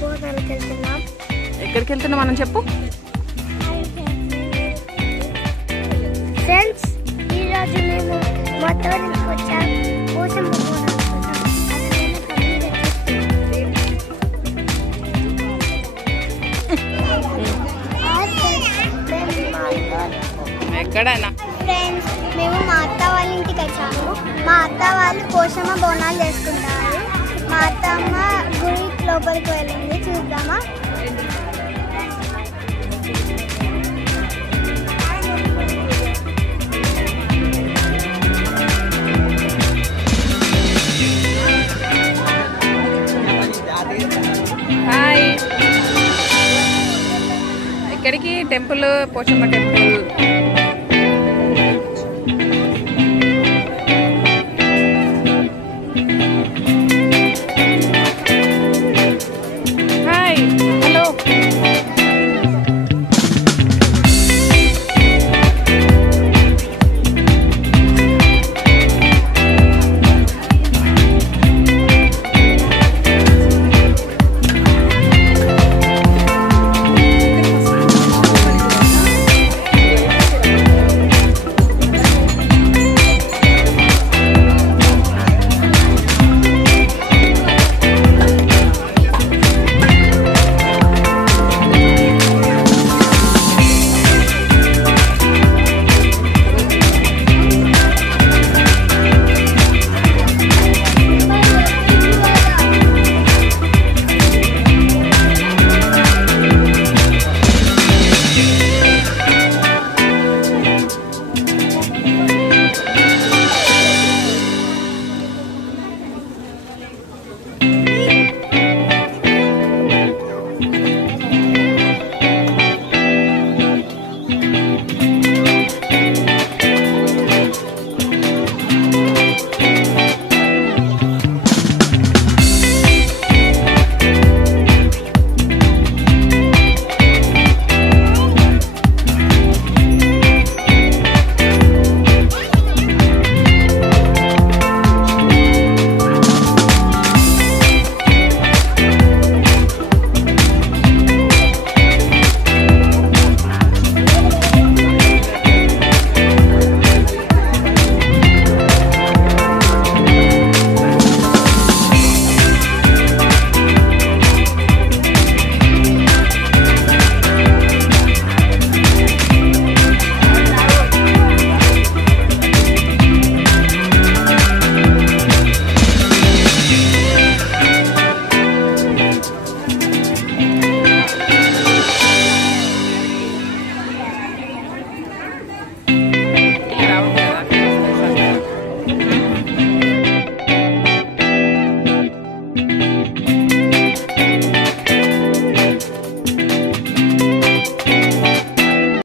బోనాలకి వెళ్తున్నాం. ఎక్కడికి వెళ్తున్నాం మనం చెప్పు. ఫ్రెండ్స్, ఈరోజు మేము మా తోటకి వచ్చాం. పోచమ్మ బోనాల కోసం. ఎక్కడైనా ఫ్రెండ్స్, మేము మా అత్త వాళ్ళ ఇంటికి వచ్చాము. మా అత్త వాళ్ళు పోషమ్మ బోనాలు చేసుకుంటారు. మా అత్తమ్మ గుడి లోపలికి వెళ్ళింది, చూద్దామా? హాయ్. ఇక్కడికి టెంపుల్, పోచమ్మ టెంపుల్.